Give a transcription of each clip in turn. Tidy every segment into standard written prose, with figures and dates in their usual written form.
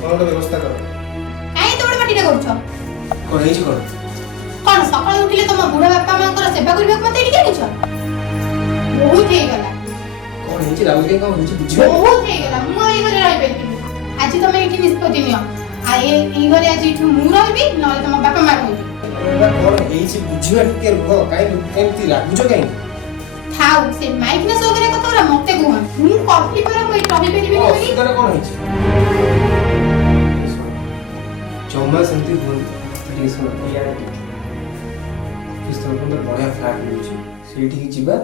कौन व्यवस्था कर काहे तो बड़ पार्टीटा करूछ कोन हेछि कोन कौन सकाळ उठिले तुम बुढ़ा बापा मांकर सेवा करबे मते एडी जानिछ बहुत हे गला कौन हेछि लागु के कौन हेछि बुझियो बहुत हे गला मु एई घरे रहि बेकि आज तुम एठी निष्पत्ति नियो आ एई घरे आज एठी मु रहबी न तुम बापा मां रहबी कौन हेछि बुझियो के रुह काई केमती लागुजो काई थाउ से माइकनेस वगैरह कतरा मते गुहा मु कॉफी पर कोई रहि परिबे ओ नहीं सुदर कौन हेछि चौमा सेंती बोल प्लीज सुन यार किस तो अंदर बढ़िया फ्लैट मिलुछि सेठी की जिबा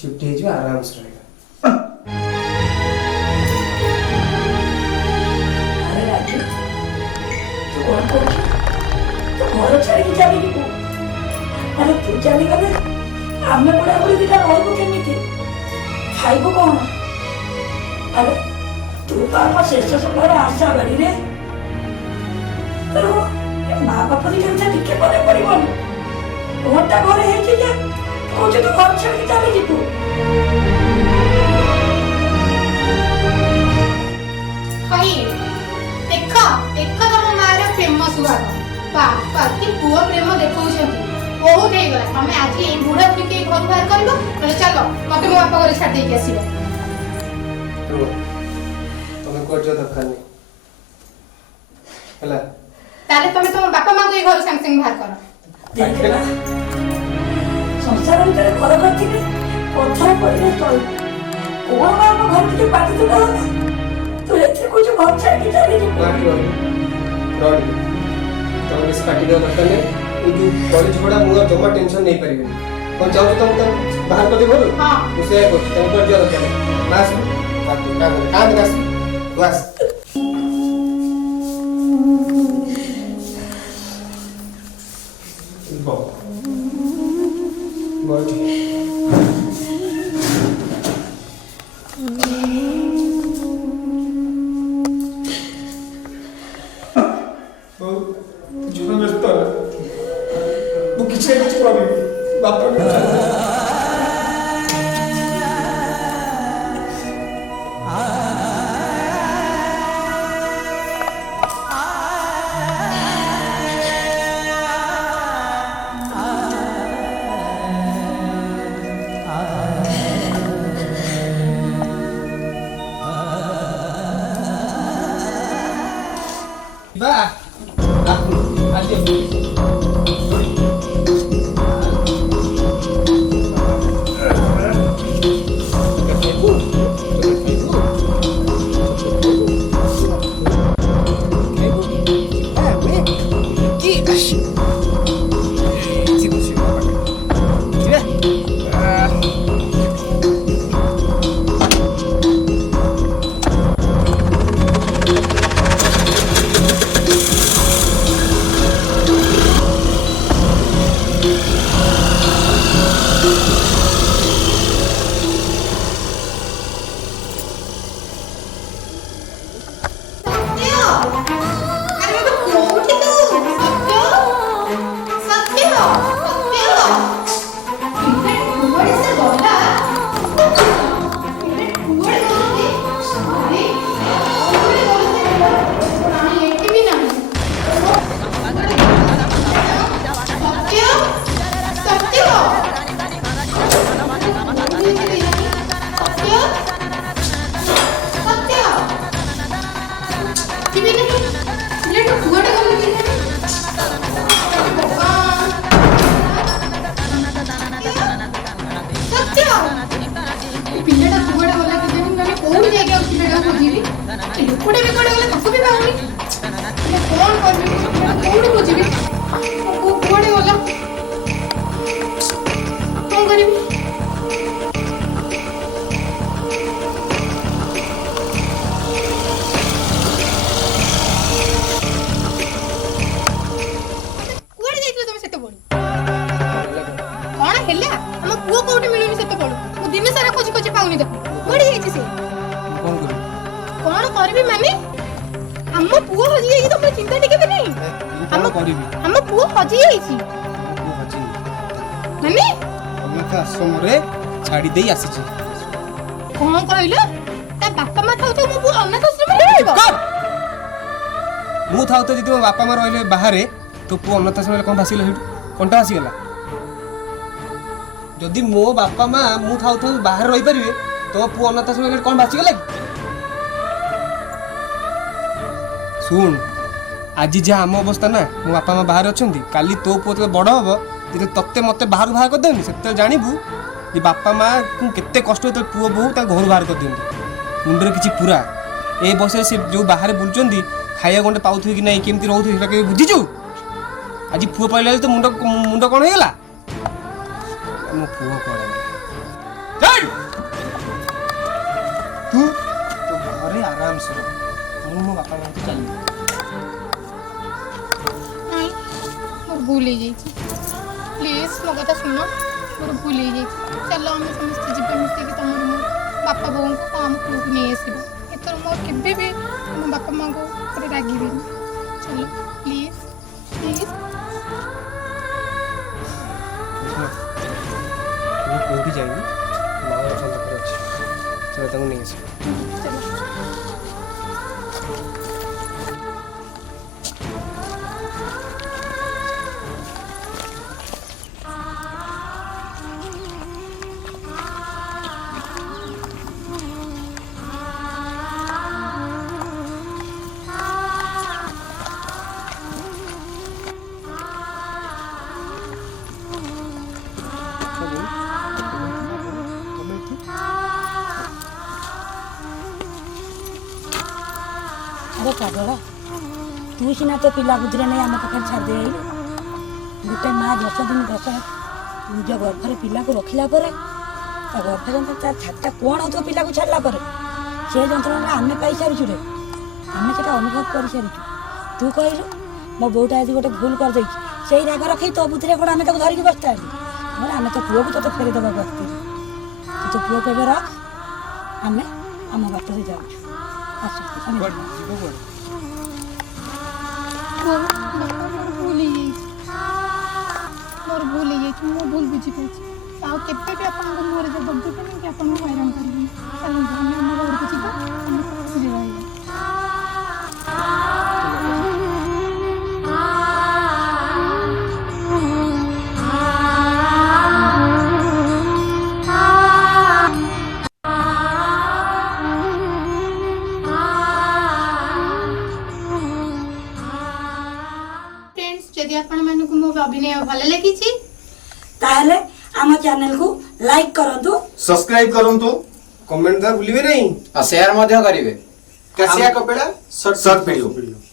शिफ्ट हे जिबा आराम से रहेगा अरे राजू तू कौन कर तो घर छाड़ी के चली जीवु अरे तू चली गले आमे बड़ा बड़ी दिटा रहबो केमिति खाइबो कोन अरे तू तो आप शेष समय आशा गाड़ी रे तो ये माँ बाप की चिंता टिके पड़े पड़िबनी ओटा घरे हे कि जे कोचे तो घर छाड़ी के चली जीवु हाय देखो देखो तुम मारे फेमस हुआ पापा की पुओ प्रेम देखौ छथि बहुत हे गला हमें आज ए बुढ़ा बुढ़ी के घर बाहर करबो बोले चलो मते मो बापा घरे छाड़ दे के आसीबो तो तुम को जो दरकार नहीं हला ताले तुम तुम बापा मां को ए घर संग संग बाहर करो संसार भीतर घर करती पथर पड़े तल कौन बाप घर के पाटी तो तू एथे कुछ घर छाड़ के चली जीवु रॉडी तुम इस पार्टी का दरकार नहीं ये जो कॉलेज बड़ा मुआ जमा टेंशन नहीं परिबे और जाओ तुम बाहर कर दे बोलो हां उसे को तुम कर जो दरकार नहीं बस काम बस जीवन व्यस्त वो किसी कुछ प्रॉब्लम बाप छाड़ी दे आसी कौन कहलो ता बापा मा थाउ तो मु अनाथ आश्रम रे रहबो ମୁଁ ଥାଉ ତ ଯଦି ମୋ ବାପା ମା ରହିଲେ ବାହାରେ ତୋ ପୁଅ ଅନାଥ ଆଶ୍ରମ କ'ଣ ଭାସିଗଲା ସେଇଠୁ କଣ୍ଟା ଭାସିଗଲା ଯଦି ମୋ ବାପା ମା ମୁଁ ଥାଉ ଥାଉ ବାହାରେ ରହିପାରିବେ ତୋ ପୁଅ ଅନାଥ ଆଶ୍ରମ କ'ଣ ଭାସିଗଲା କି ଶୁଣ ଆଜି ଯାହା ଆମ ଅବସ୍ଥା ନା ମୋ ବାପା ମା ବାହାରେ ଅଛନ୍ତି କାଲି ତୋ ପୁଅ ଯେତେବେଳେ ବଡ଼ ହବ ଯେତେବେଳେ ତତେ ମତେ ବାହାରକୁ ବାହାର କରିଦେବନି ସେତେବେଳେ ଜାଣିବୁ ଯେ ବାପା ମାଆକୁ କେତେ କଷ୍ଟ ଯେତେବେଳେ ପୁଅ ବୋହୁ ତାଙ୍କ ଘରୁ ବାହାର କରିଦିଅନ୍ତି ମୁଣ୍ଡରେ କିଛି ପୁରା ଏ ବୟସରେ ସେ ଯେଉଁ ବାହାରେ ବୁଲୁଛନ୍ତି ଖାଇବା ଗଣ୍ଡେ ପାଉଥିବେ କି ନାହିଁ କେମିତି ରହୁଥିବେ ସେଟା କେବେ ବୁଝିଛୁ ଆଜି ପୁଅ ପାଇଲା ବେଳେ ତ ମୁଣ୍ଡ କ'ଣ ହେଇଗଲା ମୋ ପୁଅ କ'ଣ ତୁ ତୋ ଘରେ ଆରାମସେ ମୁଁ ମୋ ବାପା ମାଆଙ୍କୁ ଚାଲିବି ନାଇଁ ମୋର ଭୁଲ ହେଇଯାଇଛି ପ୍ଲିଜ୍ ମୋ କଥା ଶୁଣ ମୋର ଭୁଲ ହେଇଯାଇଛି ଚାଲ ଆମେ ସମସ୍ତେ ଯିବା ମିଶିକି ତମର ମୋ ବାପା ବୋଉଙ୍କୁ ଆଉ ଆମ ପୁଅକୁ ନେଇ ଆସିବା ଏଥର ମୋର କେବେ ବି ଆମ ବାପା ମାଆଙ୍କ ଉପରେ ରାଗିବିନି ଚାଲ ପ୍ଲିଜ୍ ପ୍ଲିଜ୍ ମୁଁ କୋଉଠି ଯାଇନି ମାଆର ଅଛନ୍ତି ପାଖରେ ଅଛି ଚାଲ ତାଙ୍କୁ ନେଇ ଆସିବା ଚାଲ अरे पागला तू सीना तो पिला बुद्धि नहीं आम पाखे छाड़ दे गोटे माँ 10 दिन 10 निज गर्भर पिला को रखिला गर्भर तार छाता कौन हो पिला को छाड़ला से जंत्रणा आम पाई सारी रे आम से अनुभव कर सारी तू कहलु मो बोटा आज गोटे भूल कर दे से राग रखी तो बुद्धि कौन आम धरिकी बसता आम तो पुओ को तो फेरी देवा बसती तू तो पुओ के रख आम आम बाटर जाऊँ ମୋର ଭୁଲ ହେଇଯାଇଛି ମୁଁ ଭୁଲ ବୁଝିପାରୁଛି ଆଉ କେବେ ବି ଆପଣଙ୍କ ମୁହଁରେ ଜବାବ ଦେବେନି କି ଆପଣଙ୍କୁ ହଇରାଣ କରିବେନି ଚାଲନ୍ତୁ ଆମେ ଆମ ଘରକୁ ଯିବା ଆମେ ଖୁସିରେ ରହିବା अभिनय भल लगी ताहले आम चैनल को लाइक करंतु सब्सक्राइब करंतु कमेंट दर भूलिबे नहीं और शेयर मध्य करिवे कैसिया कपिला शॉर्ट वीडियो